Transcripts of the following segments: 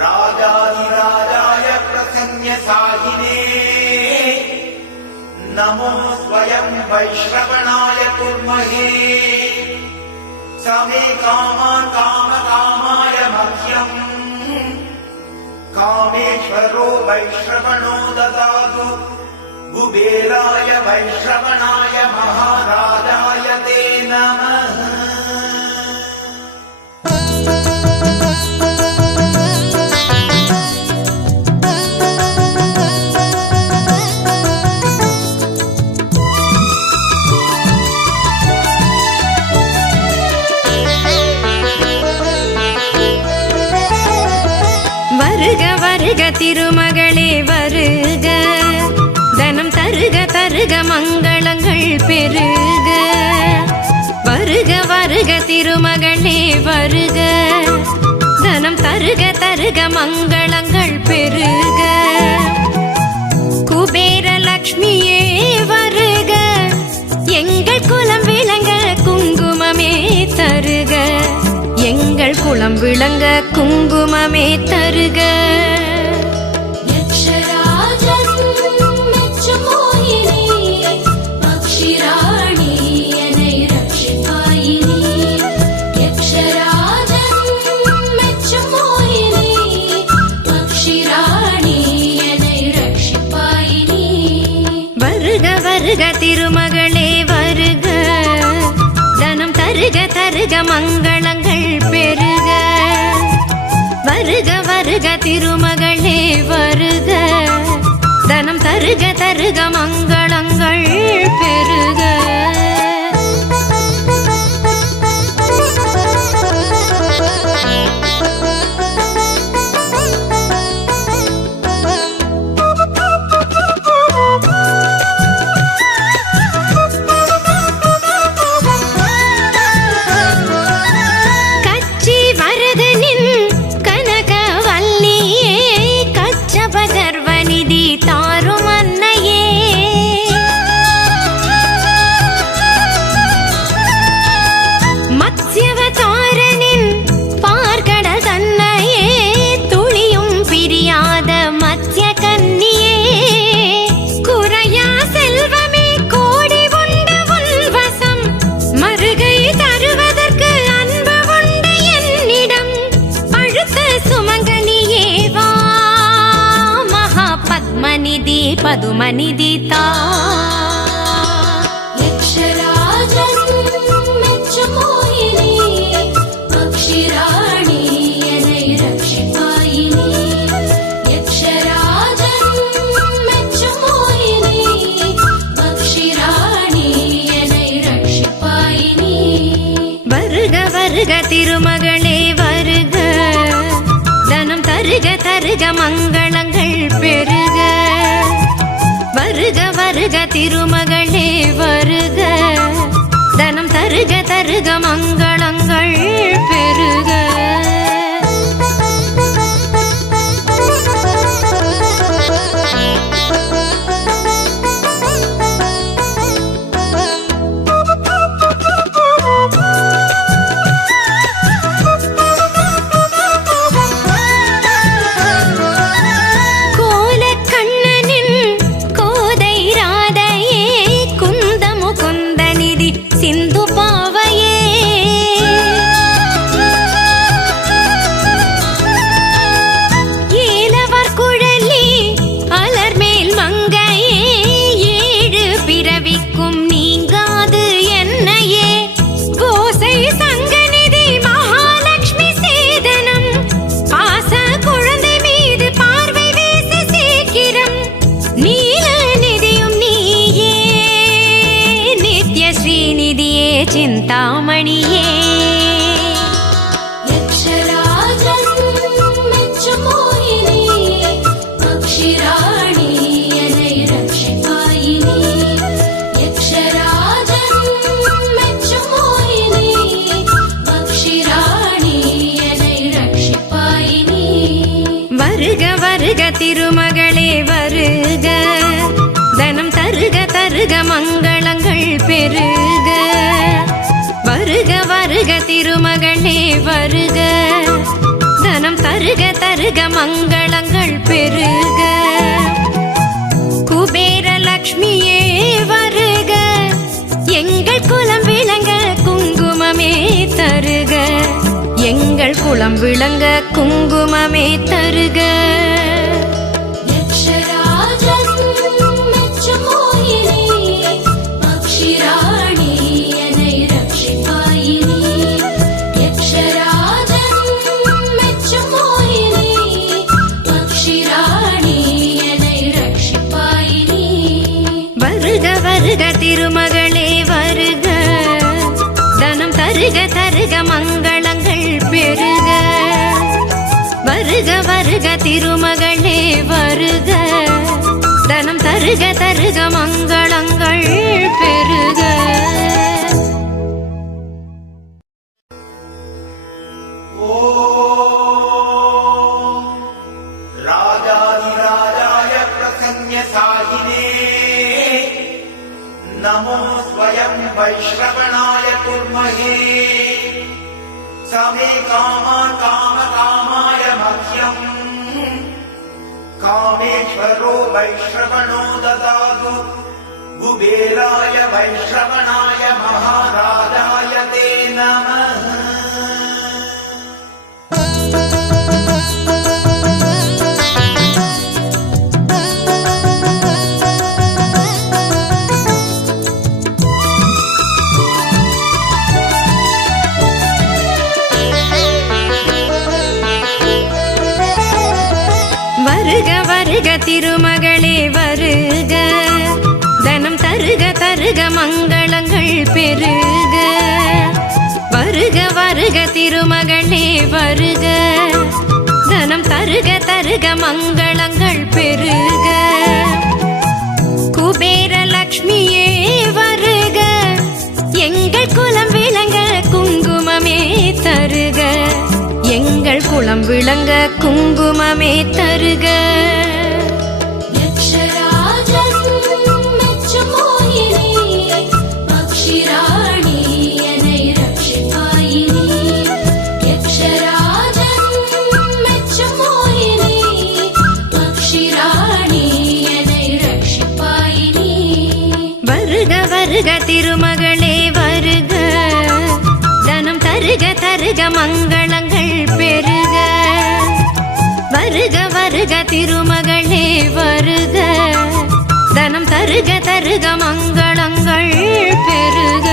राजाधिराजाय प्रसन्नसाहिने नमो स्वयं वैश्रवणाय कुर्महे समे कामकामाय मह्यम् कामेश्वरो वैश्रवणो ददातु कुबेराय वैश्रवणाय महाराजाय ते नमः। வருக வருக திருமகளே வருக, தனம் தருக தருக மங்களங்கள் பெருக. வருக வருக திருமகளே வருக, தனம் தருக தருக மங்களங்கள் பெருக. குபேர லக்ஷ்மியே வருக, எங்கள் குலம் விளங்க குங்குமமே தருக. எங்கள் குலம் விளங்க குங்குமமே தருக. வருக வருக திருமகளே வருக, தனம் தருக தருக மங்களங்கள் பெருக. வருக வருக திருமகளே வருக, தனம் தருக தருக மங்களங்கள் பெருக. பதுமநிதி தா வருக வருக திருமகளே வருக, தனம் தருக தருக மங்களங்கள் பெருக. வருக வருக திருமகளே வருக, தனம் தருக தருக மங்களங்கள் பெருக. சிந்தாமணியே வருக வருக திருமகளே வருக, தனம் தருக தருக மங்களங்கள் பெருக. வருக வருக வருக திருமகளே வருக, தனம் தருக தருக மங்களங்கள் பெருக. குபேர லக்ஷ்மியே வருக, எங்கள் குலம் விளங்க குங்குமமே தருக, எங்கள் குலம் விளங்க குங்குமமே தருக. வருக திருமகளே வருக, தனம் தருக தருக மங்களங்கள் பெருக. வருக வருக திருமகளே வருக, தனம் தருக தருக மங்களங்கள் பெருக. नमो स्वयं वैश्रवणाय कुर्महे, समे कामाय मह्यम्, कामेश्वरो वैश्रवणो ददातु, कुबेराय वैश्रवणाय महाराजाय ते नमः. வருக வருக திருமகளே வருக, தனம் தருக தருக மங்களங்கள் பெருக. வருக வருக திருமகளே வருக, தனம் தருக தருக மங்களங்கள் பெருக. குபேர லக்ஷ்மியே வருக, எங்கள் குலம் விளங்க குங்குமமே தருக, எங்கள் குலம் விளங்க குங்குமமே தருக. வருக வருக திருமகளே வருக, தனம் தருக தருக மங்களங்கள் பெருக. வருக வருக திருமகளே வருக, தனம் தருக தருக மங்களங்கள் பெருக.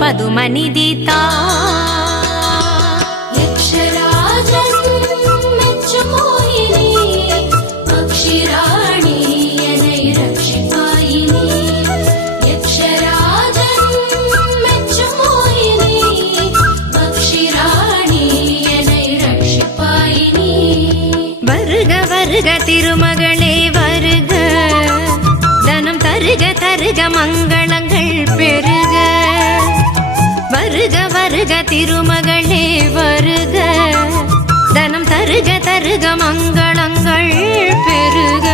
பதுமநிதி தா வருக வருக திருமகளே வருக, தனம் தருக தருக மங்களங்கள் பெருக. வருக வருக திருமகளே வருக, தனம் தருக தருக மங்களங்கள் பெருக.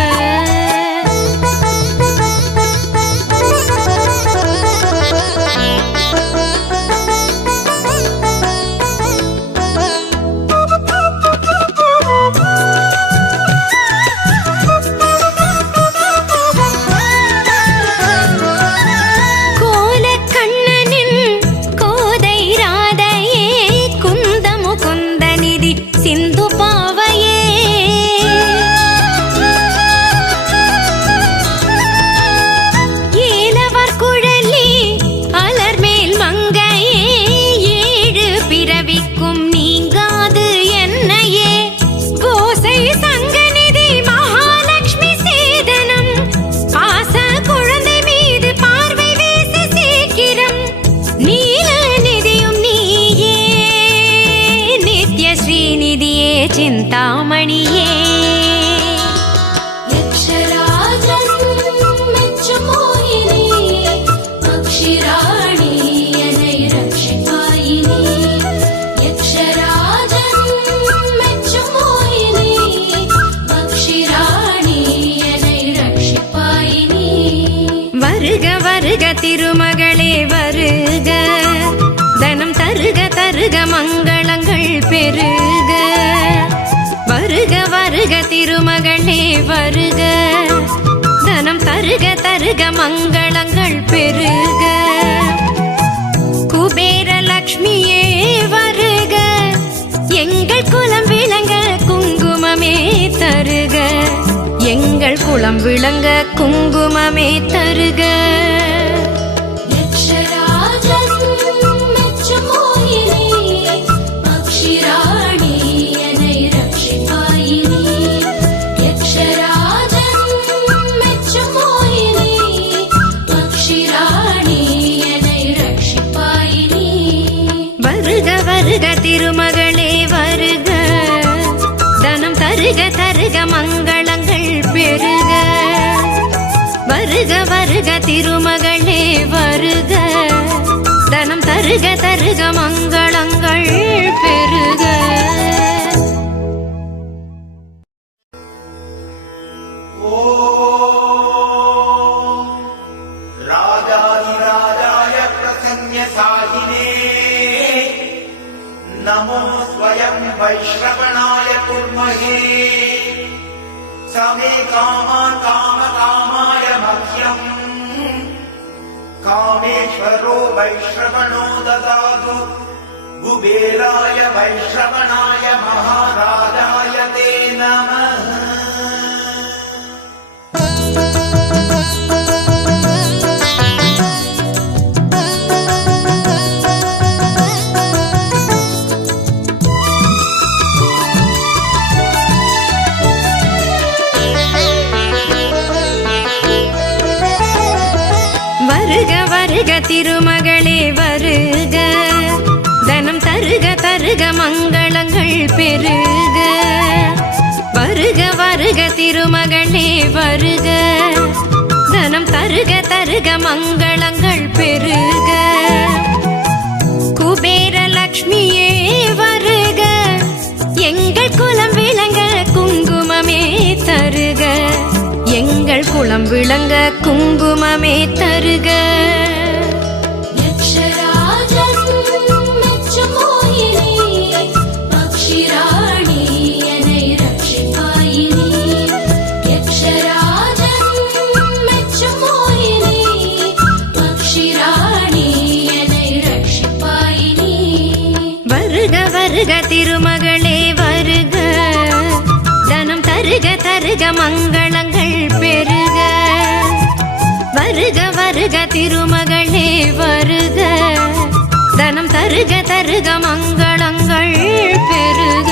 சிந்து பாவையே சிந்தாமணியே வருக வருக திருமகளே வருக தனம் தருக தருக மங்களங்கள் பெருக வருக வருக திருமகளே வருக தனம் தருக தருக மங்களங்கள் பெருக குபேர லக்ஷ்மியே வருக எங்கள் குலம் விளங்க குங்குமமே தருக எங்கள் குலம் விளங்க குங்குமமே தருக வருக வருக திருமகளே வருக தனம் தருக தருக மங்களங்கள் பெருக வருக வருக திருமகளே வருக தனம் தருக தருக மங்களங்கள் பெருக राजाधिराजाय प्रसन्नसाहिने नमो स्वयं वैश्रवणाय कुर्महे समे कामान् कामकामाय मह्यम् कामेश्वरो वैश्रवणो ददातु कुबेराय वैश्रवणाय महाराजाय ते नमः வருக வருக திருமகளே வருக தனம் தருக தருக மங்களங்கள் பெருக வருக வருக திருமகளே வருக தனம் தருக தருக மங்களங்கள் பெருக குபேர லக்ஷ்மியே வருக எங்கள் குலம் விளங்க குங்குமமே தருக எங்கள் குலம் விளங்க குங்குமமே தருக வருக வருக திருமகளே வருக தனம் தருக தருக மங்களங்கள் பெருக வருக வருக திருமகளே வருக தனம் தருக தருக மங்களங்கள் பெருக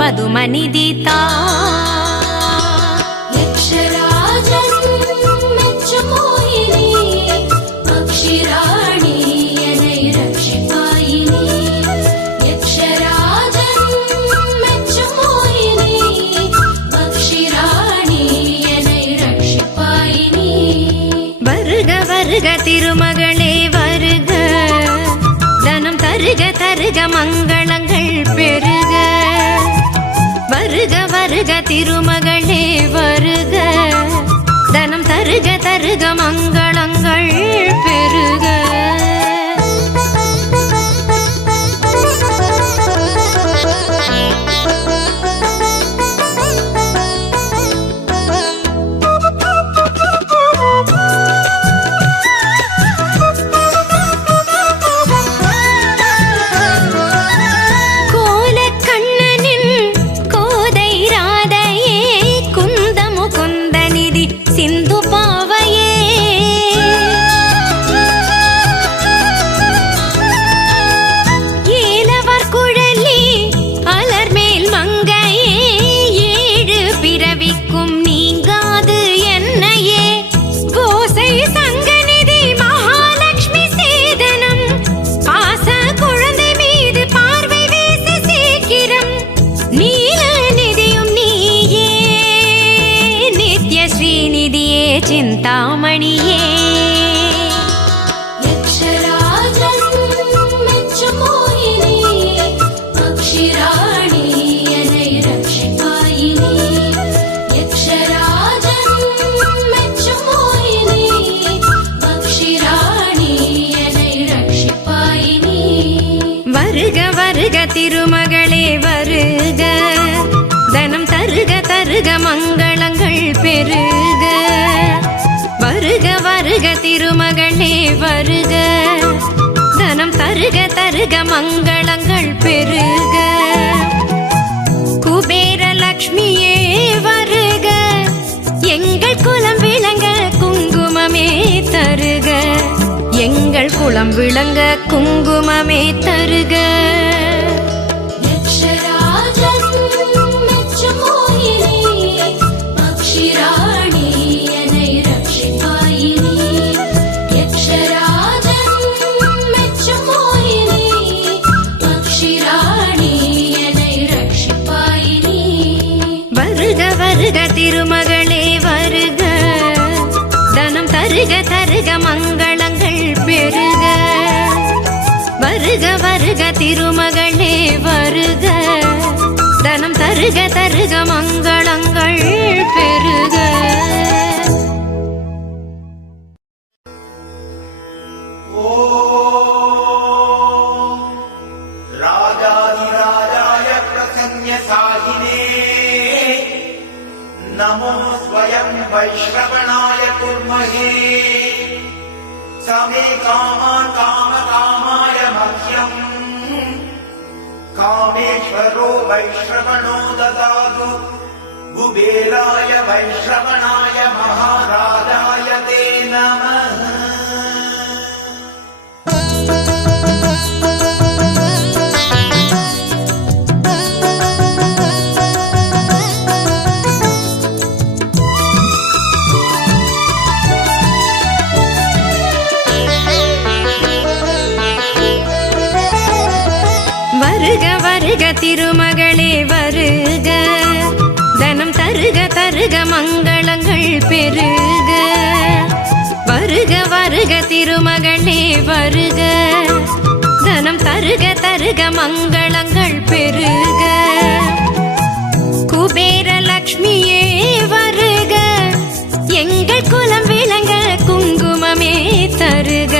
பதுமநிதி தா வருக வருக திருமகளே வருக தனம் தருக தருக மங்களங்கள் பெருக வருக வருக திருமகளே வருக தருக மங்களங்கள் பெருக. चिन्तामणिये यक्षराजन् मेच्चुमोहिनी अक्षिराणि अनैरक्षिपायिनी यक्षराजन् मेच्चुमोहिनी अक्षिराणि अनैरक्षिपायिनी வருக வருக திருமகளே வருக தனம் தருக தருக மங்களங்கள் பெருக. வருக வருக திருமகளே வருக தனம் தருக தருக மங்களங்கள் பெருக. குபேர லக்ஷ்மியே வருக எங்கள் குலம் விளங்க குங்குமமே தருக. எங்கள் குலம் விளங்க குங்குமமே தருக. திருமகளே வருக தனம் தருக தருக மங்களங்கள் பெருக. வருக வருக திருமகளே வருக தனம் தருக தருக மங்களங்கள் பெருக. नमो स्वयं वैश्रवणाय कुर्महे समे कामाय मह्यम् कामेश्वरो वैश्रवणो ददातु कुबेराय वैश्रवणाय महाराजाय ते नमः. வருக வருக திருமகளே வருக தனம் தருக தருக மங்களங்கள் பெருக. வருக வருக திருமகளே வருக தனம் தருக தருக மங்களங்கள் பெருக. குபேர லக்ஷ்மியே வருக எங்கள் குலம் விளங்க குங்குமமே தருக.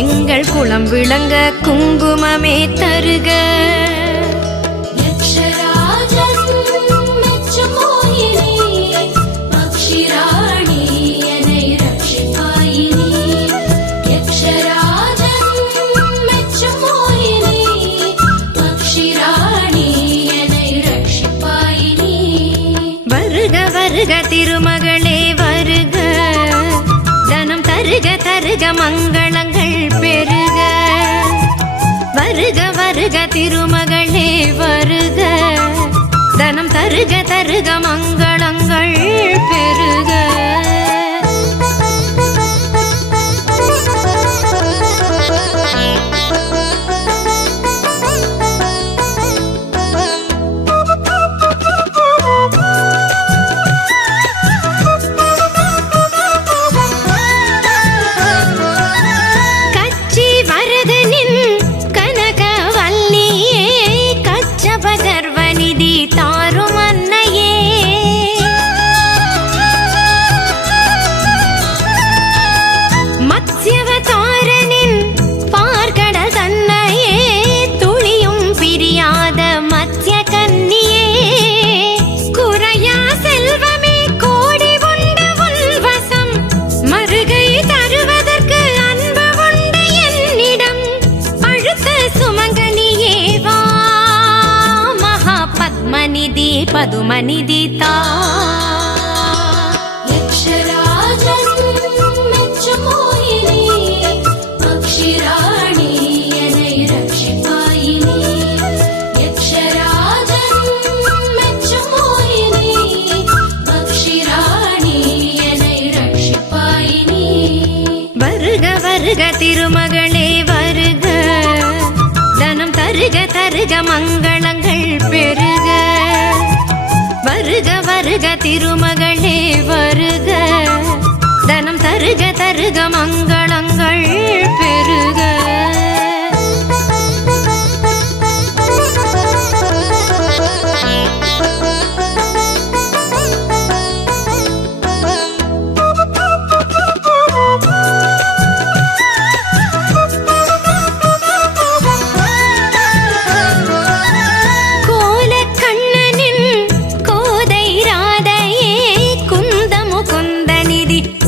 எங்கள் குலம் விளங்க குங்குமமே தருக. यक्षराजन् मेच्चुमोहिनी अक्षिराणि अनैरक्षिपायिनी यक्षराजन् मेच्चुमोहिनी अक्षिराणि अनैरक्षिपायिनी. வருக வருக திருமகளே வருக தனம் தருக தருக மங்களங்கள் பெருக. வருக வருக திருமகளே வருக தனம் தருக தருக மங்களங்கள் பெருக. தாரும் அன்னையே பதுமநிதி தா யக்ஷராஜன் மெச்சும் மோகினி பக்ஷிராணி என்னை ரட்சிப்பாயினி யக்ஷராஜன் மெச்சும் மோகினி பக்ஷிராணி என்னை ரட்சிப்பாயினி வருக வருக திருமகளே வருக தனம் தருக தருக மங்களங்கள் பெருக வருக வருக திருமகளே வருக தனம் தருக தருக மங்களங்கள் பெருக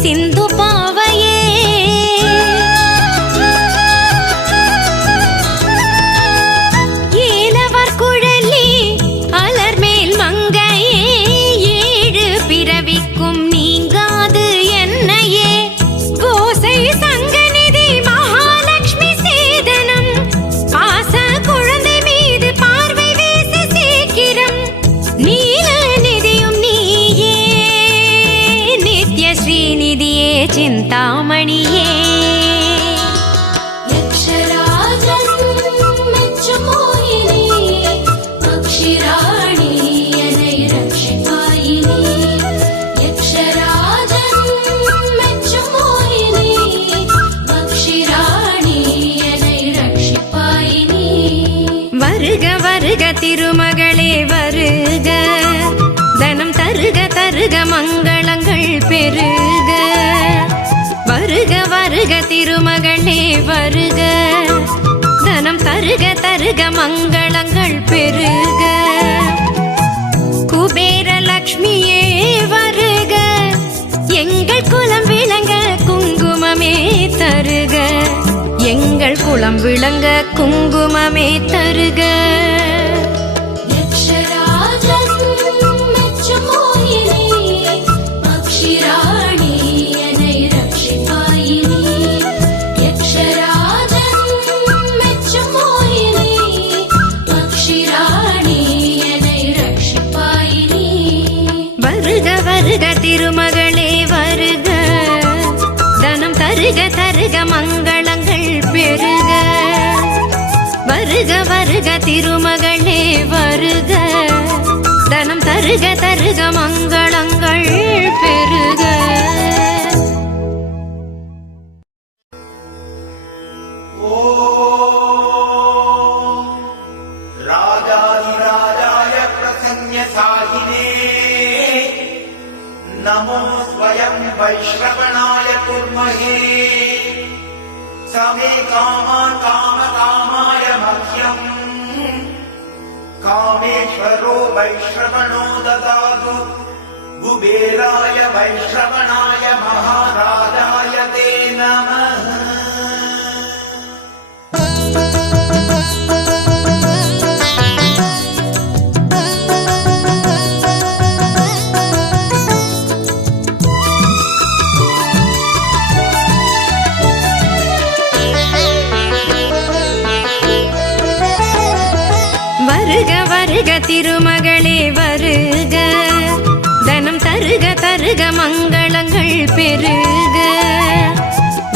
சிந்து பாவையே ஏலவர் குழலி அலர்மேல் மங்கையே ஏழு பிறவிக்கும் நீங்காது என்னையே கோசை சங்கநிதி மகாலட்சுமி சேதனம் பாச குழந்தை மீது பார்வை வீசி சீக்கிரம் நீல நிதியும் நீயே நித்ய ஸ்ரீநிதியே சிந்தாமணியே யக்ஷராஜன் மெச்சும் மோகினி பக்ஷிராணி என்னை ரட்சிப்பாயினி யக்ஷராஜன் மெச்சும் மோகினி பக்ஷிராணி என்னை ரட்சிப்பாயினி வருக வருக திருமகளே வருக தனம் தருக தருக மங்களங்கள் பெருக வருக வருக திருமகளே வருக தனம் தருக தருக மங்களங்கள் பெருக குபேர லக்ஷ்மியே வருக எங்கள் குலம் விளங்க குங்குமமே தருக எங்கள் குலம் விளங்க குங்குமமே தருக யக்ஷராஜன் மெச்சும் மோகினி பக்ஷிராணி என்னை ரட்சிப்பாயினி யக்ஷராஜன் மெச்சும் மோகினி பக்ஷிராணி என்னை ரட்சிப்பாயினி வருக வருக திருமகளே வருக தனம் தருக தருக மங்களங்கள் பெருக வருக வருக திருமகளே வருக தனம் தருக தருக மங்களங்கள் பெருக राजाधिराजाय प्रसन्नसाहिने नमो स्वयं वैश्रवणाय कुर्महे समे कामाय मह्यम् कामेश्वरो वैश्रवणो ददातु कुबेराय वैश्रवणाय महाराजाय ते नमः வருக வருக திருமகளே வருக தனம் தருக தருக மங்களங்கள் பெருக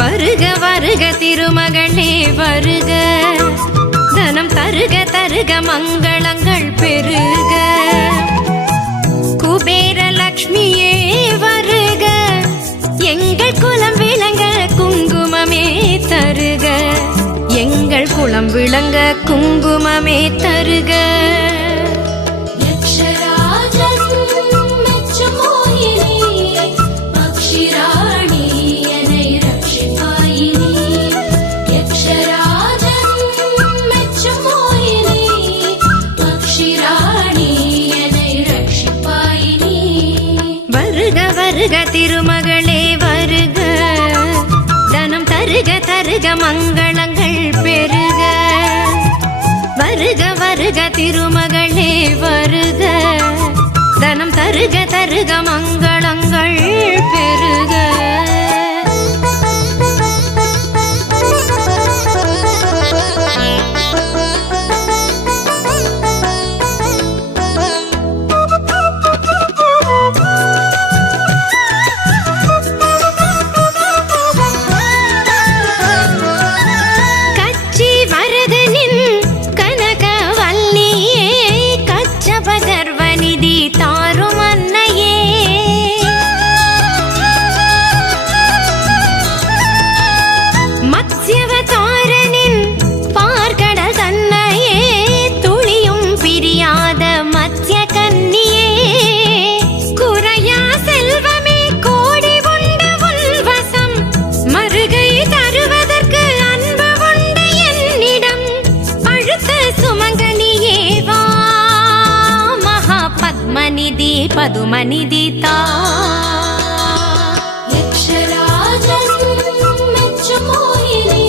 வருக வருக திருமகளே வருக தனம் தருக தருக மங்களங்கள் பெருக குபேர லக்ஷ்மியே வருக எங்கள் குலம் விளங்க குங்குமமே தருக எங்கள் குலம் விளங்க குங்குமமே தருக யக்ஷராஜன் மெச்சும் மோகினி பக்ஷிராணி என்னை ரட்சிப்பாயினி யக்ஷராஜன் மெச்சும் மோகினி பக்ஷிராணி என்னை ரட்சிப்பாயினி வருக வருக திருமகளே வருக தனம் தருக தருக மங்களங்கள் பெருக வருக வருக திருமகளே வருக தருக தருக மங்களங்கள் பெருக. கச்சி வரதனின் கனகவல்லியே கச்சபகர்வநிதி தாரும் அன்னையே. மத்ஸ்யவதாரனின் பார்க்கடல் தன்னையே துளியும் பிரியாத மத்ய கன்னியே. குறையா செல்வமே கோடி உண்டு உன்வசம் மறுகை தருவதற்கு அன்பு உண்டு என்னிடம். அழுத்த சுமங்கனியே வா மகா பத்மநிதி பதுமநிதி தா. यक्षराजन् मेच्चुमोहिनी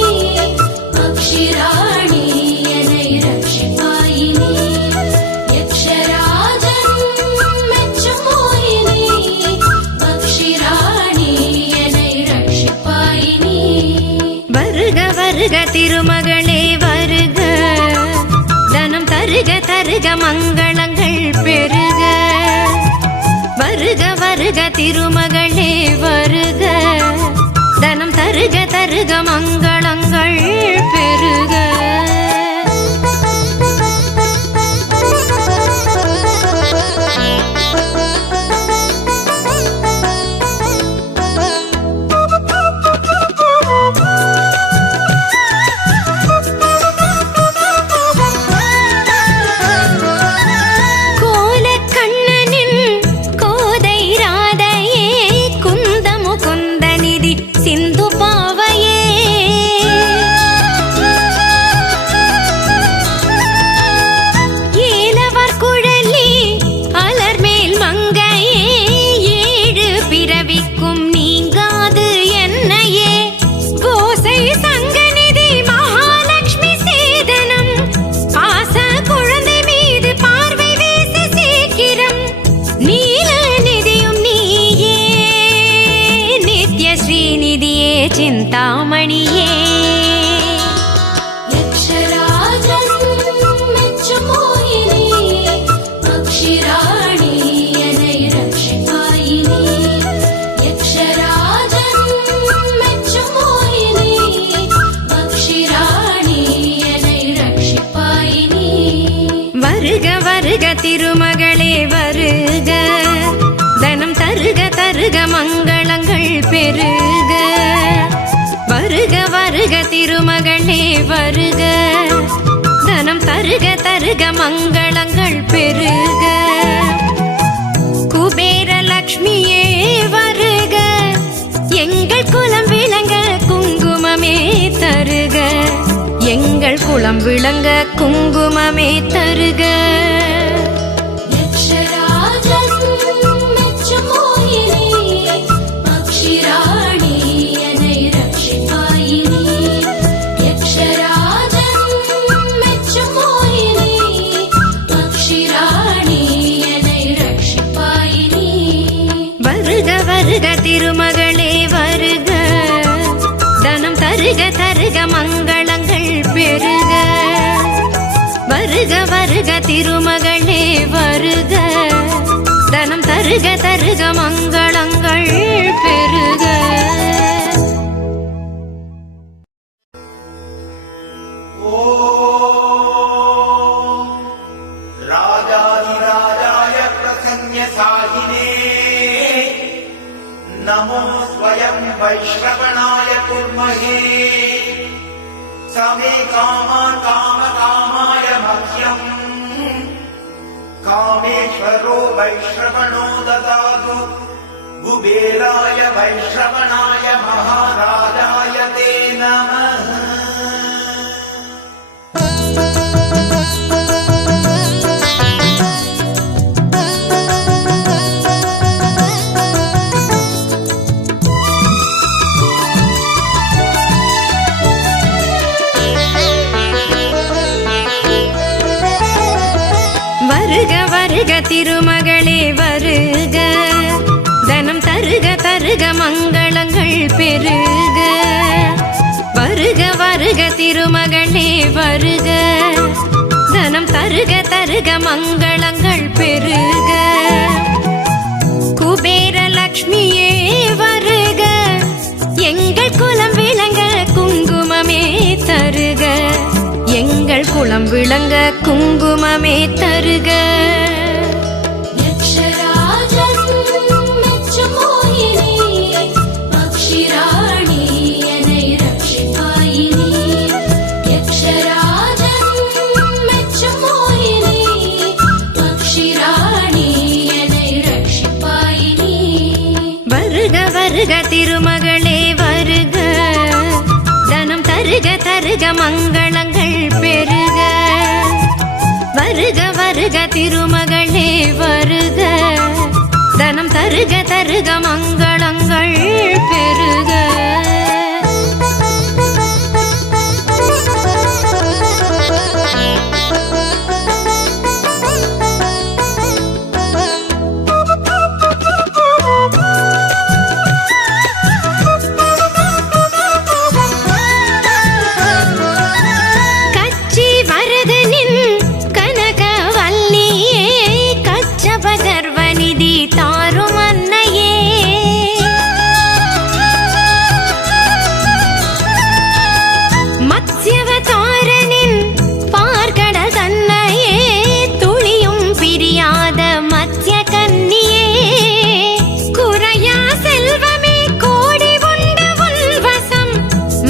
पक्षिराणी यनै रक्षिपायिनी. यक्षराजन् मेच्चुमोहिनी पक्षिराणी यनै रक्षिपायिनी. வருக வருக திருமகளே வருக, தனம் தருக தருக மங்களங்கள் பெருக. வருக வருக திருமகளே வருக, தனம் தருக தருக மங்களங்கள் பெருக. கோலக்கண்ணனின் கோதை ராதையே குந்த முகுந்தநிதி சிந்து பாவையே. ஏலவர் குழலி அலர்மேல் மங்கையே ஏழு பிறவிக்கும் நீங்காது என்னையே. கோசை சங்கநிதி மகாலட்சுமி சேதனம் பாச குழந்தை மீது பார்வை வீச சீக்கிரம். நீல நிதியும் நீயே நித்ய ஸ்ரீநிதியே சிந்தாமணியே. यक्षराजन् मेच्चुमोहिनी पक्षिराणी यनै रक्षिपायिनी. यक्षराजन् मेच्चुमोहिनी पक्षिराणी यनै रक्षिपायिनी. வருக வருக திருமகளே வருக, தனம் தருக தருக மங்களங்கள் பெருக. வருக வருக திருமகளே வருக, தனம் தருக தருக மங்களங்கள் பெருக. குபேர லக்ஷ்மியே வருக, எங்கள் குலம் விளங்க குங்குமமே தருக. எங்கள் குலம் விளங்க குங்குமமே தருக. यक्षराजन् मेच्चुमोहिनी पक्षिराणी यनै रक्षिपायिनी. यक्षराजन् मेच्चुमोहिनी पक्षिराणी यनै रक्षिपायिनी. வருக வருக திருமகளே வருக, தனம் தருக தருக மங்களங்கள் பெருக. வருக வருக திருமகளே வருக, தனம் தருக தருக மங்களங்கள் பெருக. ॐ राजाधिराजाय प्रसन्नसाहिने नमो स्वयं वैश्रवणाय कुर्महे. समे कामकामाय मह्यम् कामेश्वरो वैश्रवणो ददातु. कुबेराय वैश्रवणाय महाराजाय ते नमः. வருக வருக திருமகளே வருக, தருக மங்களங்கள் பெருக. வருக வருக திருமகளே வருக, தனம் தருக தருக மங்களங்கள் பெருக. குபேர லக்ஷ்மியே வருக, எங்கள் குலம் விளங்க குங்குமமே தருக. எங்கள் குலம் விளங்க குங்குமமே தருக. யக்ஷராஜன் மெச்சும் மோகினி, பக்ஷிராணி என்னை ரட்சிப்பாயினி. யக்ஷராஜன் மெச்சும் மோகினி, பக்ஷிராணி என்னை ரட்சிப்பாயினி. வருக வருக திருமகளே வருக, தனம் தருக தருக மங்களங்கள் பெருக. வருக வருக திருமகளே வருக, தனம் தருக தருக மங்களங்கள் பெருக. கச்சி வரதனின் கனகவல்லியே, கச்சபகர்வநிதி தாரும் அன்னையே. மத்ஸ்யவதாரனின் பார்க்கடல் தன்னையே, துளியும் பிரியாத மத்ய கன்னியே. குறையா செல்வமே கோடி உண்டு உன்வசம்,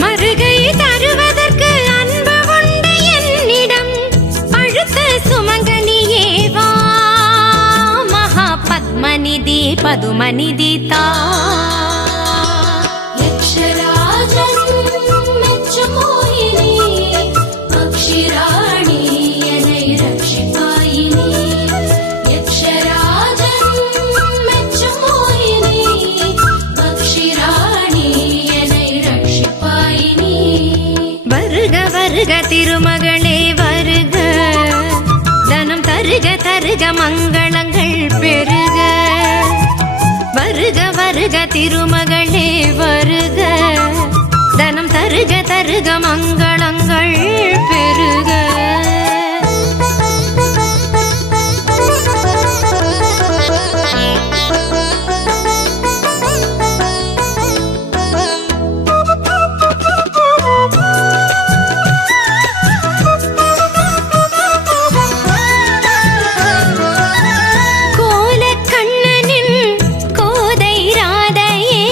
மறுகை தருவதற்கு அன்பு உண்டு என்னிடம். பழுத்த சுமங்கனியே வா, மகா பத்மநிதி பதுமநிதி தா. யக்ஷராஜன் மெச்சும் மோகினி, பக்ஷிராணி என்னை ரட்சிப்பாயினி. யக்ஷராஜன் மெச்சும் மோகினி, பக்ஷிராணி என்னை ரட்சிப்பாயினி. வருக வருக திருமகளே வருக, தனம் தருக தருக மங்களங்கள் பெருக. வருக வருக திருமகளே வருக, தனம் தருக தருக மங்களங்கள் பெருக. கோலக்கண்ணனின் கோதை ராதையே,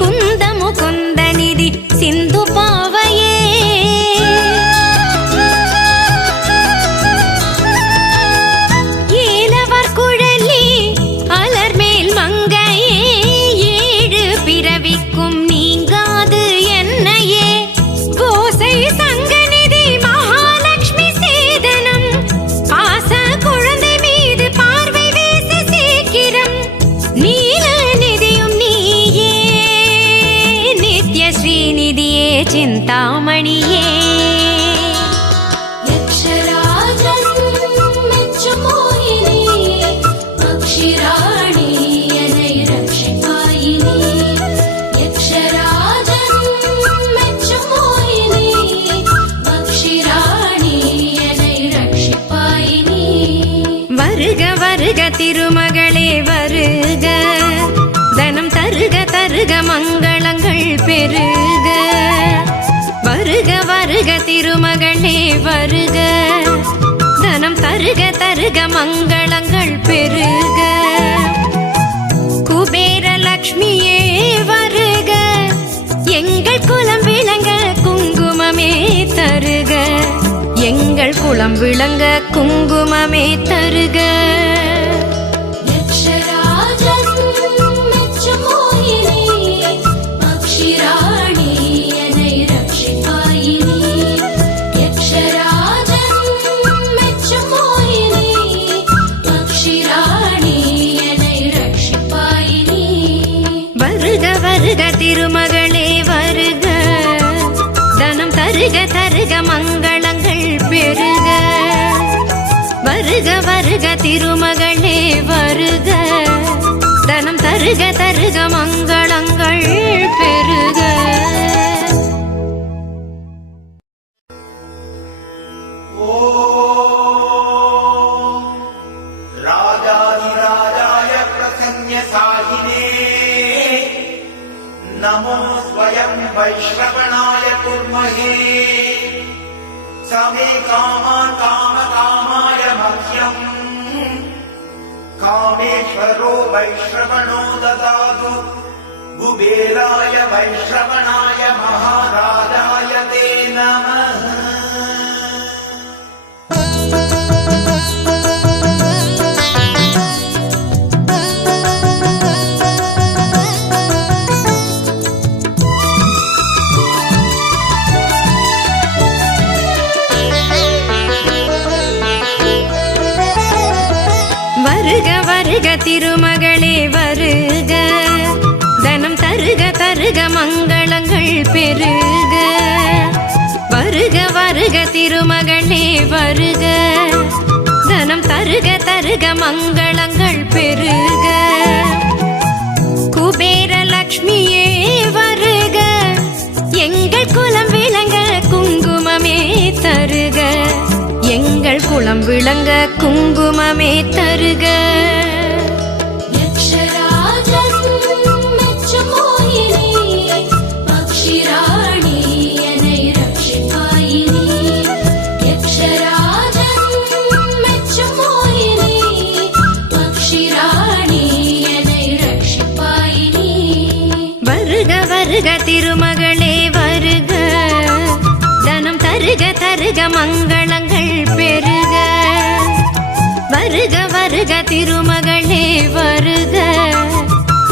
குந்தமு குந்தநிதி சிந்து பாவையே. ஏலவர் குழலி அலர்மேல் மங்கையே, ஏழு பிறவிக்கும் நீங்காது என்னையே. கோசை சங்கநிதி மகாலட்சுமி சேதனம், பாச குழந்தை மீது பார்வை வீசு சீக்கிரம். நீல நிதியும் நீயே, நித்ய ஸ்ரீநிதியே சிந்தாமணியே. யக்ஷராஜன் மெச்சும் மோகினி, பக்ஷிராணி என்னை ரட்சிப்பாயினி. யக்ஷராஜன் மெச்சும் மோகினி, பக்ஷிராணி என்னை ரட்சிப்பாயினி. வருக வருக திருமகளே வருக, தனம் தருக தருக மங்களங்கள் பெருக. வருக வருக திருமகளே வருக, தனம் தருக தருக மங்களங்கள் பெருக. குபேர லக்ஷ்மியே வருக, எங்கள் குலம் விளங்க குங்குமமே தருக. எங்கள் குலம் விளங்க குங்குமமே தருக. யக்ஷராஜன் மெச்சும் மோகினி, பக்ஷிராணி என்னை ரட்சிப்பாயினி. யக்ஷராஜன் மெச்சும் மோகினி, பக்ஷிராணி என்னை ரட்சிப்பாயினி. வருக வருக திருமகளே வருக, தனம் தருக தருக மங்களங்கள் பெருக. வருக வருக திருமகளே வருக, தனம் தருக தருக தருக மங்களங்கள் பெருக. नमो स्वयं वैश्रवणाय कुर्महे समे कामाय मह्यम् कामेश्वरो वैश्रवणो ददातु कुबेराय वैश्रवणाय महाराजाय ते नमः. வருக வருக திருமகளே வருக, தனம் தருக தருக மங்களங்கள் பெருக. வருக வருக திருமகளே வருக, தனம் தருக தருக மங்களங்கள் பெருக. குபேர லக்ஷ்மியே வருக, எங்கள் குலம் விளங்க குங்குமமே தருக. எங்கள் குலம் விளங்க குங்குமமே தருக. யக்ஷராஜன் மெச்சும் மோகினி, பக்ஷிராணி என்னை ரட்சிப்பாயினி. யக்ஷராஜன் மெச்சும் மோகினி, பக்ஷிராணி என்னை ரட்சிப்பாயினி. வருக வருக திருமகளே வருக, தனம் தருக தருக மங்களங்கள் பெருக. வருக வருக திருமகளே வருக,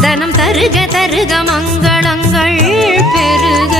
தனம் தருக தருக மங்களங்கள் பெருக.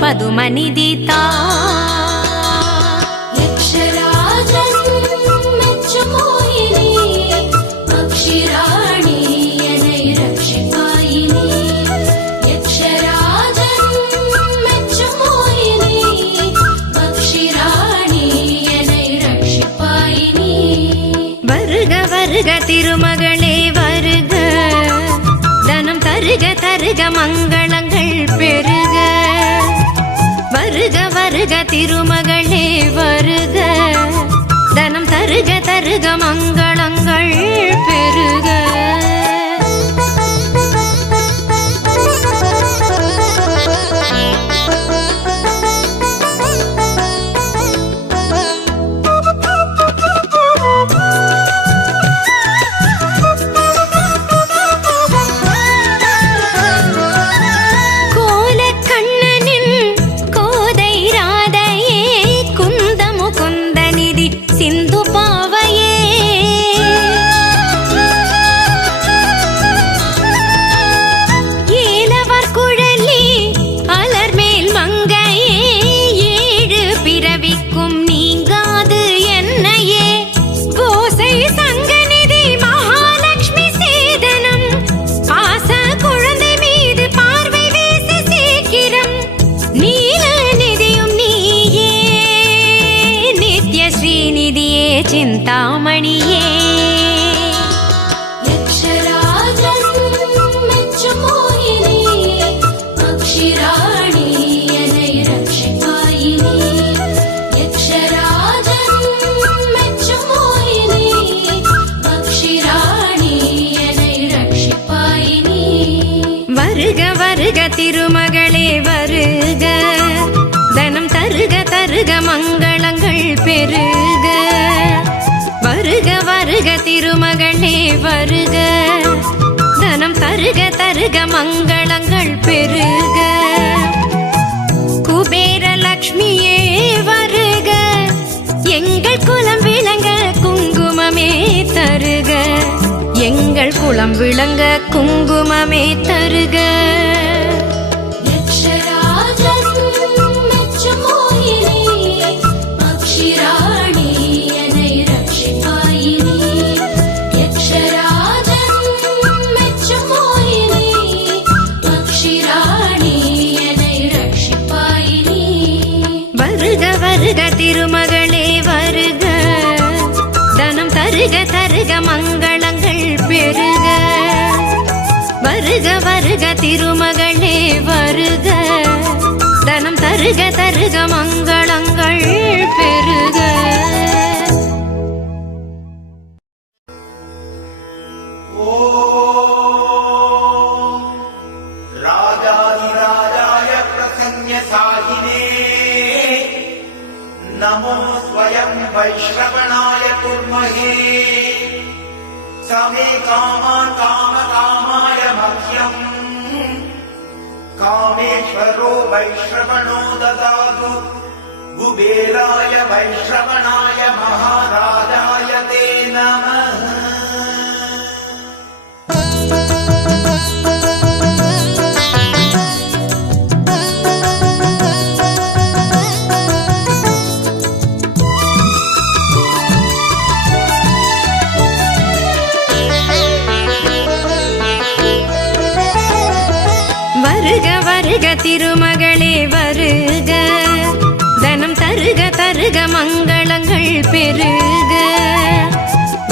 பதுமநிதி தா. யக்ஷராஜன் மெச்சும் மோகினி, பக்ஷிராணி என்னை ரட்சிப்பாயினி. யக்ஷராஜன் மெச்சும் மோகினி, பக்ஷிராணி என்னை ரட்சிப்பாயினி. வருக வருக திருமகளே வருக, தனம் தருக தருக மங்களங்கள் பெருக. வருக வருக திருமகளே வருக, தனம் தருக தருக மங்களங்கள் பெருக. சிந்தாமணியே யக்ஷராஜன் மெச்சும் மோகினி, பக்ஷிராணி என்னை ரட்சிப்பாயினி. யக்ஷராஜன் மெச்சும் மோகினி, பக்ஷிராணி என்னை ரட்சிப்பாயினி. வருக வருக திருமகளே வருக, வருக தனம் தருக தருக மங்களங்கள் பெருக குபேர லக்ஷ்மியே வருக எங்கள் குலம் விளங்க குங்குமமே தருக எங்கள் குலம் விளங்க குங்குமமே தருக யக்ஷராஜன் மெச்சும் மோகினி பக்ஷிராணி என்னை ரட்சிப்பாயினி யக்ஷராஜன் மெச்சும் மோகினி பக்ஷிராணி என்னை ரட்சிப்பாயினி வருக வருக திருமகளே வருக தனம் தருக தருக மங்களங்கள் பெருக வருக வருக திருமகளே வருக தனம் தருக தருக மங்களங்கள் பெருக राजाधिराजाय प्रसन्नसाहिने नमो स्वयं वैश्रवणाय कुर्महे समे कामान् कामकामाय मह्यम् कामेश्वरो वैश्रवणो ददातु कुबेराय वैश्रवणाय महाराजाय ते नमः வருக வருக திருமகளே வருக தனம் தருக தருக மங்களங்கள் பெருக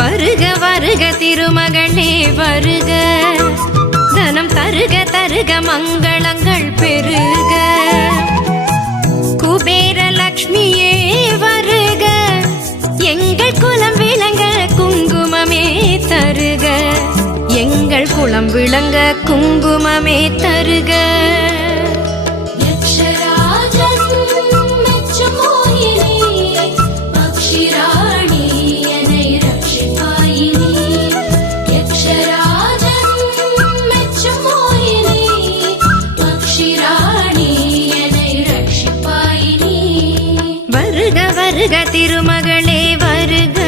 வருக வருக திருமகளே வருக தனம் தருக தருக மங்களங்கள் பெருக குபேர லக்ஷ்மியே வருக எங்கள் குலம் விளங்க குங்குமமே தருக எங்கள் குலம் விளங்க குங்குமமே தருக யக்ஷராஜன் மெச்சும் மோகினி பக்ஷிராணி என்னை ரட்சிப்பாயினி யக்ஷராஜன் மெச்சும் மோகினி பக்ஷிராணி என்னை ரட்சிப்பாயினி வருக வருக திருமகளே வருக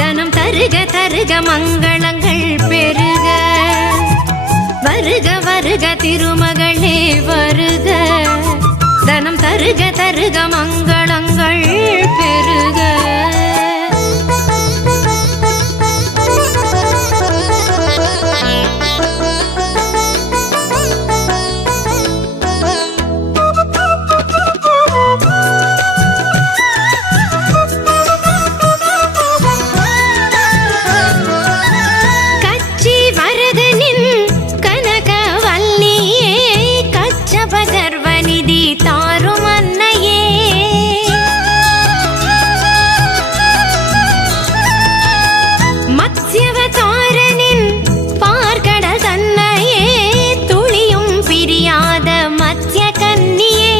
தனம் தருக தருக மங்களங்கள் பெருக வருக வருக திருமகளே வருக தனம் தருக தருக மங்களங்கள் பெருக கச்சி வரதனின் கனகவல்லியே கச்சபகர்வநிதி தாரும் அன்னையே மத்ஸ்யவதாரனின் பார்க்கடல் தன்னையே துளியும் பிரியாத மத்ய கன்னியே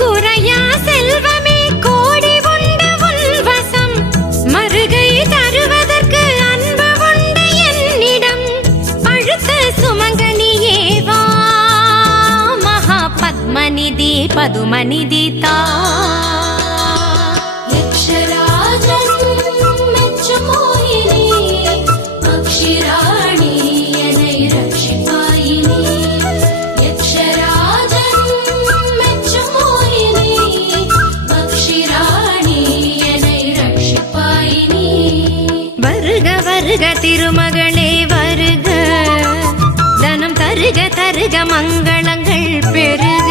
குறையா செல்வமே கோடி உண்டு உன் வசம் மறுகை தருவதற்கு அன்பு உண்டு என்னிடம் அழுத்த சுமங்கனியே வா மகா பத்மநிதி பதுமநிதி தா யக்ஷராஜன் மெச்சும் மோகினி பக்ஷிராணி என்னை ரட்சிப்பாயினி யக்ஷராஜன் மெச்சும் மோகினி பக்ஷிராணி என்னை ரட்சிப்பாயினி வருக வருக திருமகளே வருக தனம் தருக தருக மங்களங்கள் பெருக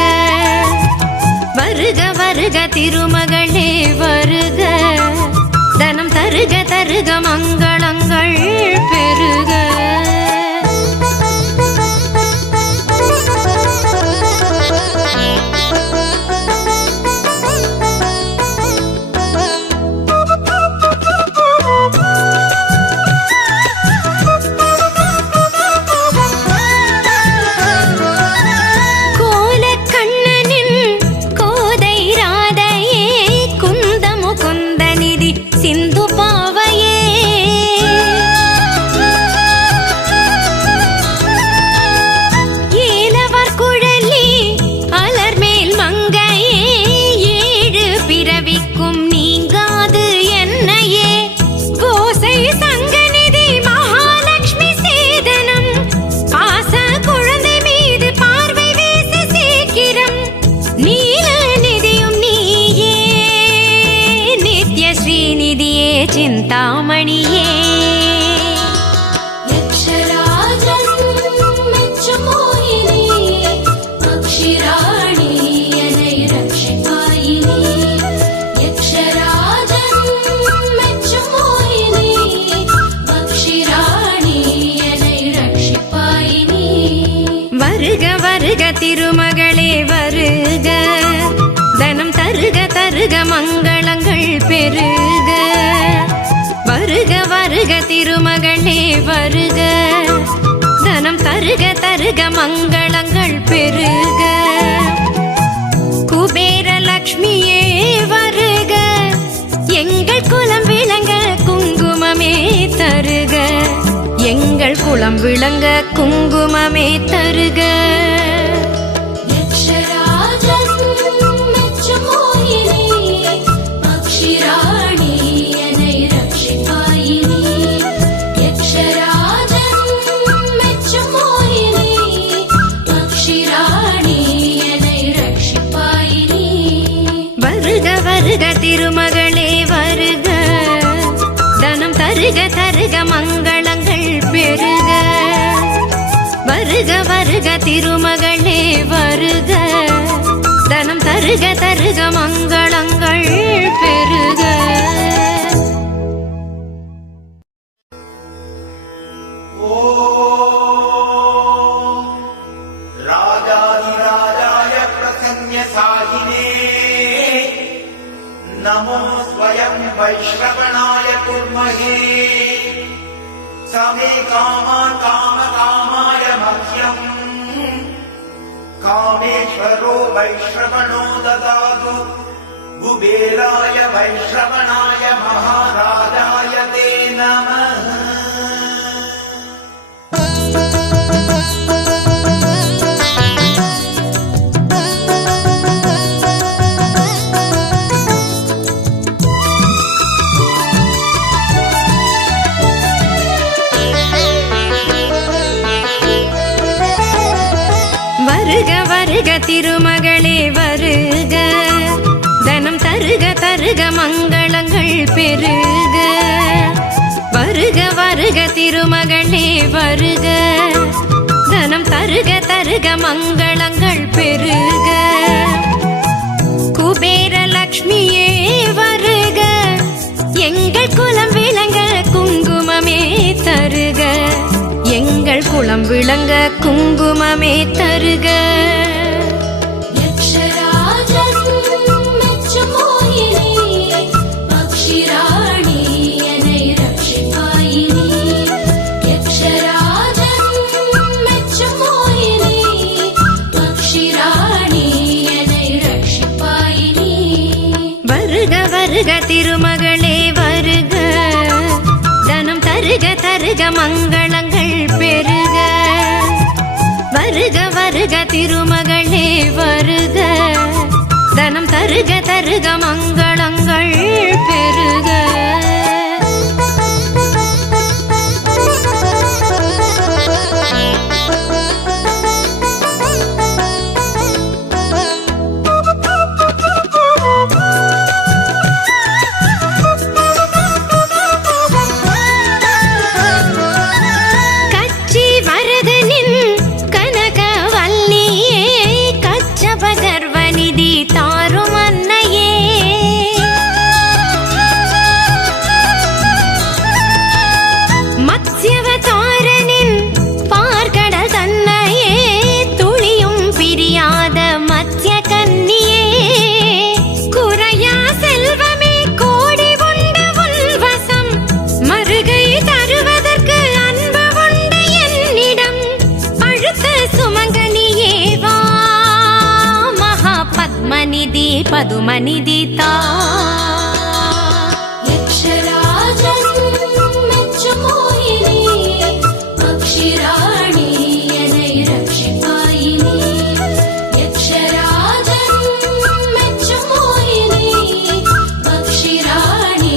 வருக வருக திருமகளே வருக தனம் தருக தருக மங்களங்கள் பெருக கோலக்கண்ணனின் கோதை ராதையே குந்த முகுந்த நிதி சிந்து பாவையே சிந்தாமணியே. யக்ஷராஜன் மெச்சும் மோகினி, பக்ஷிராணி என்னை ரட்சிப்பாயினி. யக்ஷராஜன் மெச்சும் மோகினி, பக்ஷிராணி என்னை ரட்சிப்பாயினி. வருக வருக திருமகளே வருக, தனம் தருக தருக மங்களங்கள் பெருக. வருக வருக திருமகளே வருக, தனம் தருக தருக மங்களங்கள் பெருக. குபேர லக்ஷ்மியே வருக, எங்கள் குலம் விளங்க குங்குமமே தருக. எங்கள் குலம் விளங்க குங்குமமே தருக. யக்ஷராஜன் மெச்சும் மோகினி, பக்ஷிராணி என்னை ரட்சிப்பாயினி. யக்ஷராஜன் மெச்சும் மோகினி, பக்ஷிராணி என்னை ரட்சிப்பாயினி. வருக வருக திருமகளே வருக, தனம் தருக தருக மங்களங்கள் பெருக. வருக வருக திருமகளே வருக, தனம் தருக தருக மங்களங்கள் பெருக. ஓம் ராஜாதிராஜாய பிரசன்யசாயினே நமோ ஸ்வயம் வைஷ்ரவணாய குர்மஹே. சமே காமான் காமகாமாய மஹ்யம் காமேஸ்வரோ வைஷ்ரவணோ ததாது. குபேராய வைஷ்ரவணாய மகாராஜாய தே நமः. வருக வருக திருமகளே வருக, தனம் தருக தருக மங்களங்கள் பெருக. வருக வருக திருமகளே வருக, தனம் தருக தருக மங்களங்கள் பெருக. குபேர லக்ஷ்மியே வருக, எங்கள் குலம் விளங்க குங்குமமே தருக. எங்கள் குலம் விளங்க குங்குமமே தருக. யக்ஷராஜன் மெச்சும் மோகினி, பக்ஷிராணி என்னை ரட்சிப்பாயினி. யக்ஷராஜன் மெச்சும் மோகினி, பக்ஷிராணி என்னை ரட்சிப்பாயினி. வருக வருக திருமகளே வருக, தனம் தருக தருக மங்களங்கள் பெருக. வருக வருக திருமகளே வருக, தனம் தருக தருக மங்களங்கள் பெருக. கச்சி வரதனின் கனகவல்லியே, கச்சபகர்வநிதி தாரும் அன்னையே. மத்ஸ்யவதாரனின் பார்க்கடல் தன்னையே, துளியும் பிரியாத மத்ய கன்னியே. குறையா செல்வமே கோடி உண்டு உன்வசம், மறுகை தருவதற்கு அன்பு உண்டு என்னிடம். பழுத்த சுமங்கனியே வா, மகா பத்மநிதி பதுமநிதி தா. யக்ஷராஜன் மெச்சும் மோகினி, பக்ஷிராணி என்னை ரட்சிப்பாயினி. யக்ஷராஜன் மெச்சும் மோகினி, பக்ஷிராணி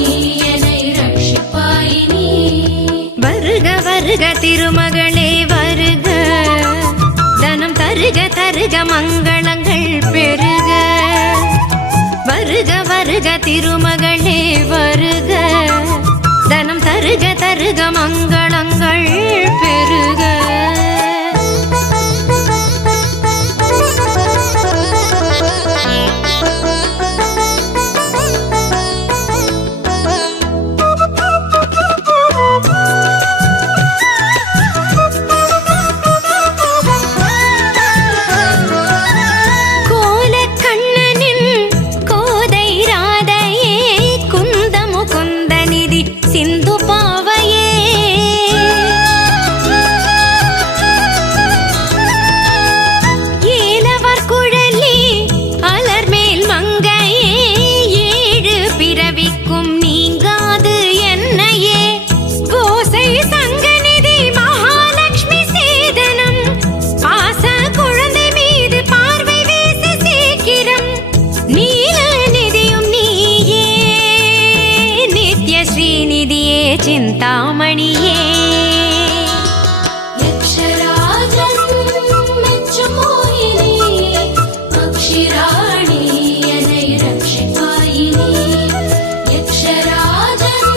என்னை ரட்சிப்பாயினி. வருக வருக திருமகளே வருக, தனம் தருக தருக மங்களங்கள் பெருக. வருக வருக திருமகளே வருக, தருக மங்களங்கள் பெருக. சிந்தாமணியே யக்ஷராஜன் மெச்சும் மோகினி அக்ஷிராணி என்னை ரட்சிப்பாயினி. யக்ஷராஜன்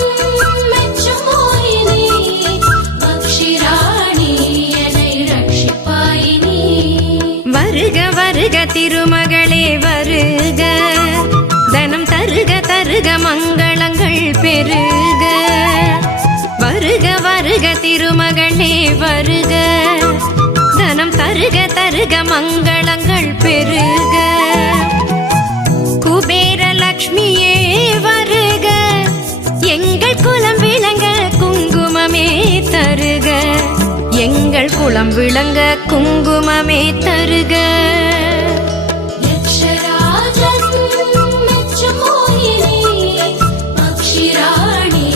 மெச்சும் மோகினி அக்ஷிராணி என்னை ரட்சிப்பாயினி. வருக வருக திருமகளே வருக, தனம் தருக தருக மங்களங்கள் பெருக. வருக வருக திருமகளே வருக, தனம் தருக தருக மங்களங்கள் பெருக. குபேர லக்ஷ்மியே வருக, எங்கள் குலம் விளங்க குங்குமமே தருக. எங்கள் குலம் விளங்க குங்குமமே தருக. யக்ஷராஜன் மெச்சும் மோகினி அக்ஷிராணி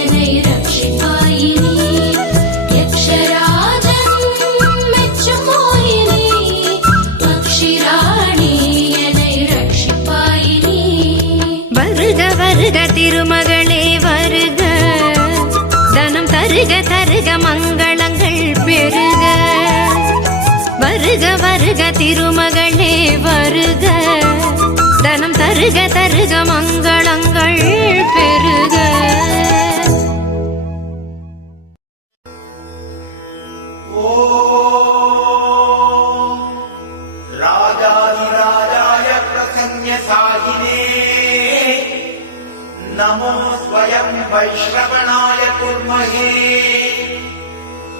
என்னை ரட்சிப்பாயினி. யக்ஷராஜன் மெச்சும் மோகினி அக்ஷிராணி என்னை ரட்சிப்பாயினி. வருக வருக திருமகளே வருக, தனம் தருக தருக மங்களங்கள் பெருக. வருக வருக திருமகளே வருக, தனம் தருக தருக மங்களங்கள் பெருக. ஓம் ராஜாதிராஜாய பிரசன்யசாயினே நமோ ஸ்வயம் வைஷ்ரவணாய குர்மஹே.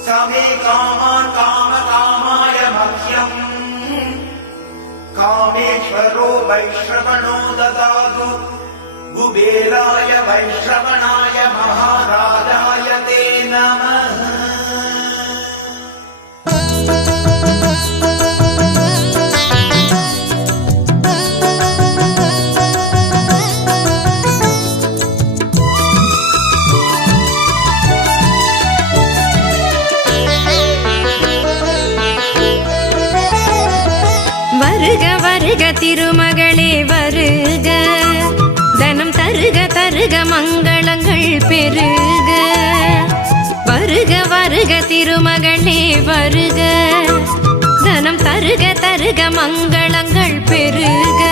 சமே காமான் காம காமாய மஹ்யம் காமேஸ்வரோ வைஷ்ரவணோ ததாது. குபேராய வைஷ்ரவணாய மகாராஜாய தே நமः. வருக வருக திருமகளே வருக, தனம் தருக தருக மங்களங்கள் பெருக. வருக வருக திருமகளே வருக, தனம் தருக தருக மங்களங்கள் பெருக.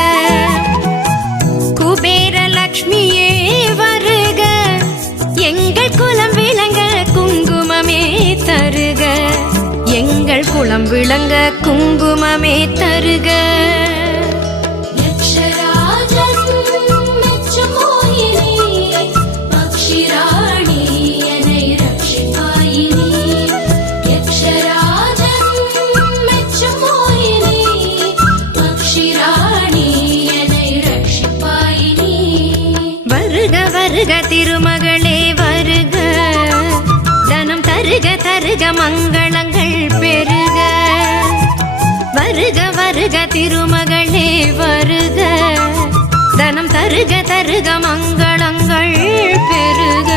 குபேர லக்ஷ்மியே வருக, எங்கள் குலம் விளங்க குங்குமமே தருக. எங்கள் குலம் விளங்க குங்குமமே தருக. யக்ஷராஜன் மெச்சும் மோகினி அக்ஷிராணி என்னை ரட்சிப்பாயினி. யக்ஷராஜன் மெச்சும் மோகினி அக்ஷிராணி என்னை ரட்சிப்பாயினி. வருக வருக திருமகளே வருக, தனம் தருக தருக மங்களங்கள் பெருக. வருக வருக திருமகளே வருக, தனம் தருக தருக மங்களங்கள் பெருக.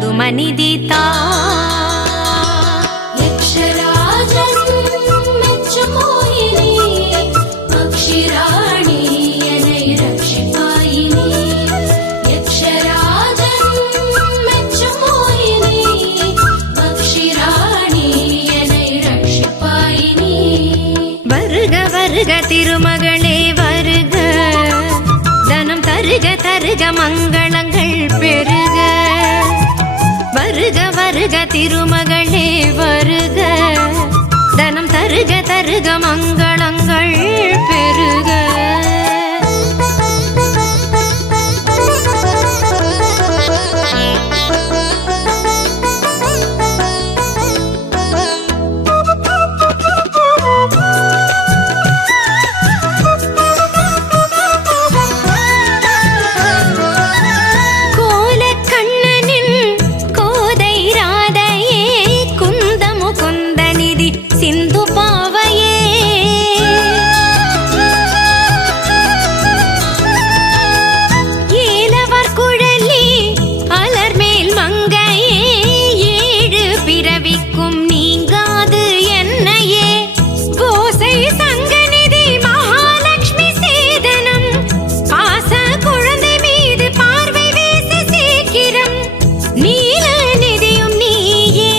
பதுமநிதிதா. யக்ஷராஜன் மெச்சும் மோகினி, பக்ஷிராணி என்னை ரட்சிப்பாயினி. யக்ஷராஜன் மெச்சும் மோகினி, பக்ஷிராணி என்னை ரட்சிப்பாயினி. வருக வருக திருமகளே வருக, தனம் தருக தருக மங்களங்கள் பெருக. வருக வருக திருமகளே வருக, தனம் தருக தருக மங்களங்கள் பெருக. சிந்து பாவையே ஏலவர் குழலி அலர்மேல் மங்கையே, ஏழு பிறவிக்கும் நீங்காது என்னையே. கோசை சங்கநிதி மகாலட்சுமி சேதனம், பாச குழந்தை மீது பார்வை வீசி சீக்கிரம். நீல நிதியும் நீயே,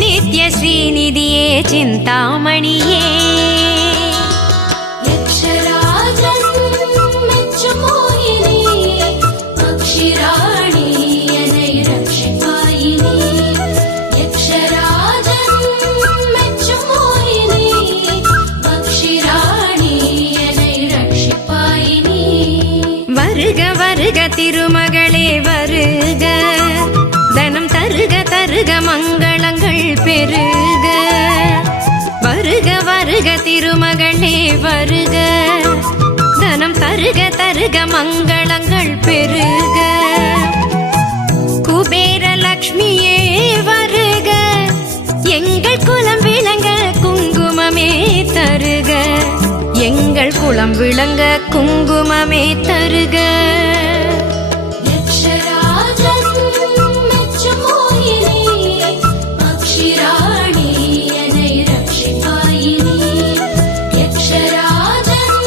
நித்ய ஸ்ரீநிதியே சிந்தாமணியே. யக்ஷராஜன் மெச்சும் மோகினி, பக்ஷிராணி என்னை ரட்சிப்பாயினி. யக்ஷராஜன் மெச்சும் மோகினி, பக்ஷிராணி என்னை ரட்சிப்பாயினி. வருக வருக திருமகளே வருக, தனம் தருக தருக மங்களங்கள் பெருக. வருக வருக திருமகளே வருக, தனம் தருக தருக மங்களங்கள் பெருக. குபேர லக்ஷ்மியே வருக, எங்கள் குலம் விளங்க குங்குமமே தருக. எங்கள் குலம் விளங்க குங்குமமே தருக. யக்ஷராஜன் மெச்சும் மோகினி, பக்ஷிராணி என்னை ரட்சிப்பாயினி. யக்ஷராஜன்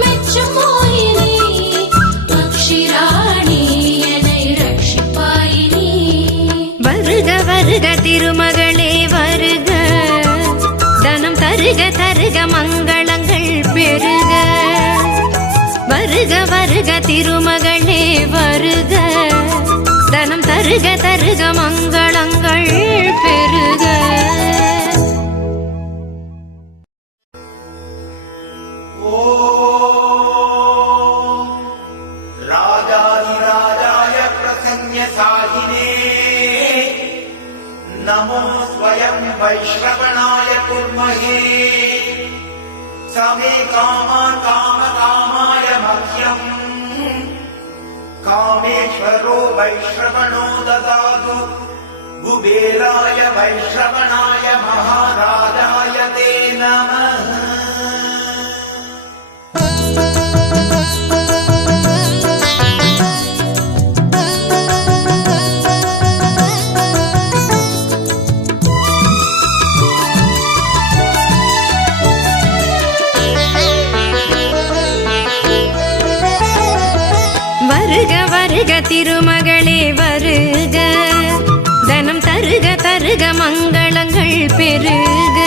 மெச்சும் மோகினி, பக்ஷிராணி என்னை ரட்சிப்பாயினி. வருக வருக திருமகளே வருக, தனம் தருக தருக மங்களங்கள் பெருக. வருக வருக திருமகளே வருக, தனம் தருக தருக மங்களங்கள் பெருக. राजाधिराजाय प्रसन्नसाहिने नमो स्वयं वैश्रवणाय कुर्महे समे कामाय मह्यम् कामेश्वरो वैश्रवणो ददातु कुबेराय वैश्रवणाय महाराजाय ते नमः। வருக வருக திருமகளே வருக, தனம் தருக தருக மங்களங்கள் பெருக.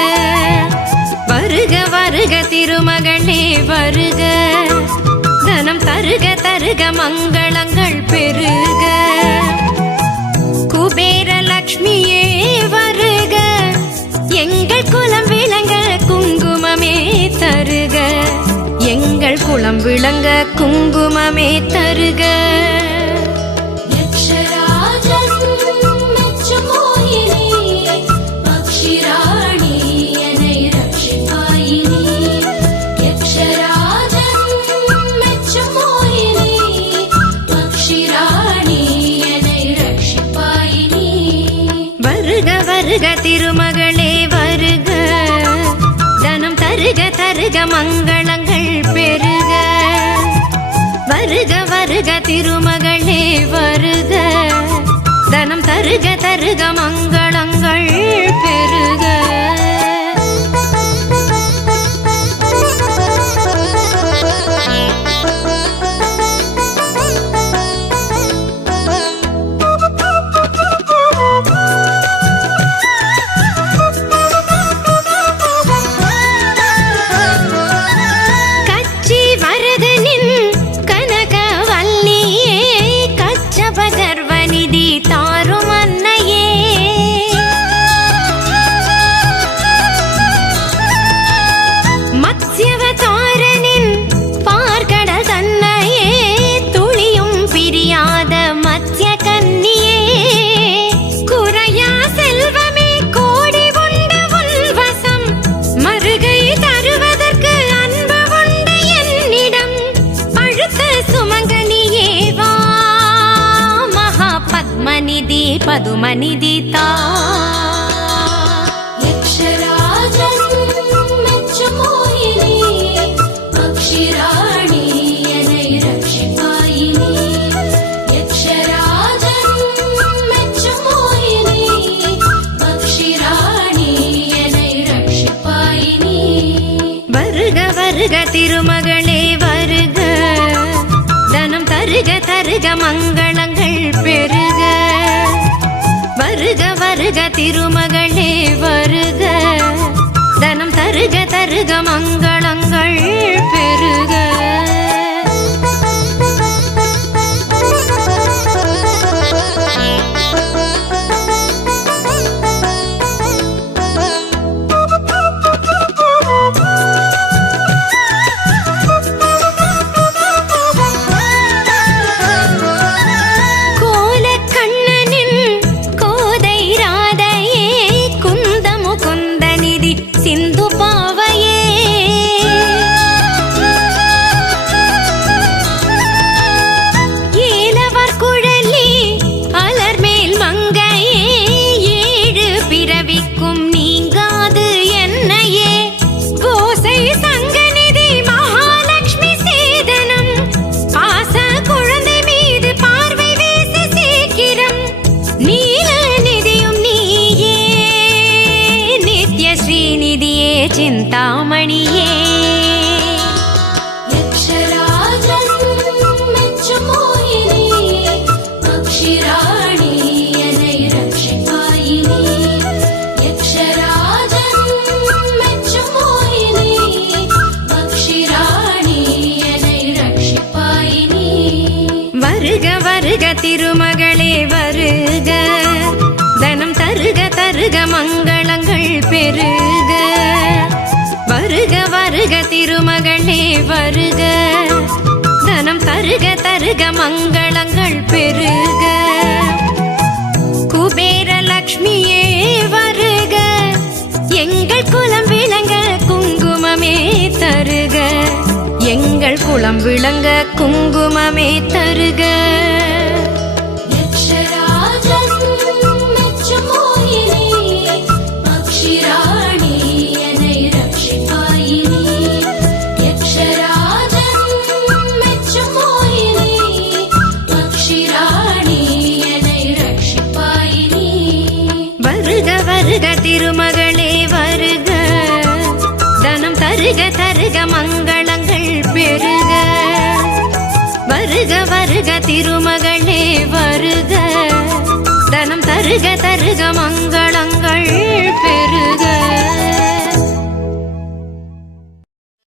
வருக வருக திருமகளே வருக, தனம் தருக தருக மங்களங்கள் பெருக. குபேர லக்ஷ்மியே வருக, எங்கள் குலம் விளங்க குங்குமமே தருக. எங்கள் குலம் விளங்க குங்குமமே தருக. யக்ஷராஜன் மெச்சும் மோகினி, பக்ஷிராணி என்னை ரட்சிப்பாயினி. யக்ஷராஜன் மெச்சும் மோகினி, பக்ஷிராணி என்னை ரட்சிப்பாயினி. வருக வருக திருமகளே வருக, தனம் தருக தருக மங்களங்கள் பெருக. வருக வருக திருமகளே வருக, தருக தருக மங்களங்கள் பெருக. கச்சி வரதனின் கனகவல்லியே கச்சபகர்வநிதி தாரும் அன்னையே. மத்ஸ்யவதாரனின் பார்க்கடல் தன்னையே துளியும் பிரியாத மத்ய கன்னியே. குறையா செல்வமே கோடி உண்டு உன்வசம் மறுகை தருவதற்கு அன்பு உண்டு என்னிடம். பழுத்த சுமங்கனியே வா மகா பத்மநிதி பதுமநிதி தா. யக்ஷராஜன் மெச்சும் மோகினி பக்ஷிராணி என்னை ரட்சிப்பாயினி. யக்ஷராஜன் மெச்சும் மோகினி பக்ஷிராணி என்னை ரட்சிப்பாயினி. வருக வருக திருமகளே வருக, தனம் தருக தருக மங்களங்கள் பெருக. வருக வருக திருமகளே வருக, தனம் தருக தருக மங்களங்கள் பெருக. கோலக்கண்ணனின் கோதை ராதையே குந்த முகுந்தநிதி சிந்து பாவையே. ஏலவர் குழலி அலர்மேல் மங்கையே ஏழு பிறவிக்கும் நீங்காது என்னையே. கோசை சங்கநிதி மகாலட்சுமி சேதனம் பாச குழந்தை மீது பார்வை வீசு சீக்கிரம். நீல நிதியும் நீயே நித்ய ஸ்ரீநிதியே சிந்தாமணியே. யக்ஷராஜன் மெச்சும் மோகினி பக்ஷிராணி என்னை ரட்சிப்பாயினி. யக்ஷராஜன் மெச்சும் மோகினி பக்ஷிராணி என்னை ரட்சிப்பாயினி. வருக வருக திருமகளே வருக, தனம் தருக தருக மங்களங்கள் பெருக. வருக வருக திருமகளே வருக, தனம் தருக தருக மங்களங்கள் பெருக. குபேர லக்ஷ்மியே வருக, எங்கள் குலம் விளங்க குங்குமமே தருக. எங்கள் குலம் விளங்க குங்குமமே தருக. யக்ஷராஜன் மெச்சும் மோகினி பக்ஷிராணி என்னை ரட்சிப்பாயினி. யக்ஷராஜன் மெச்சும் மோகினி பக்ஷிராணி என்னை ரட்சிப்பாயினி. வருக வருக திருமகளே வருக, தனம் தருக தருக மங்களங்கள் பெருக. வருக வருக திருமகளே வருக, தனம் தருக தருக மங்களங்கள்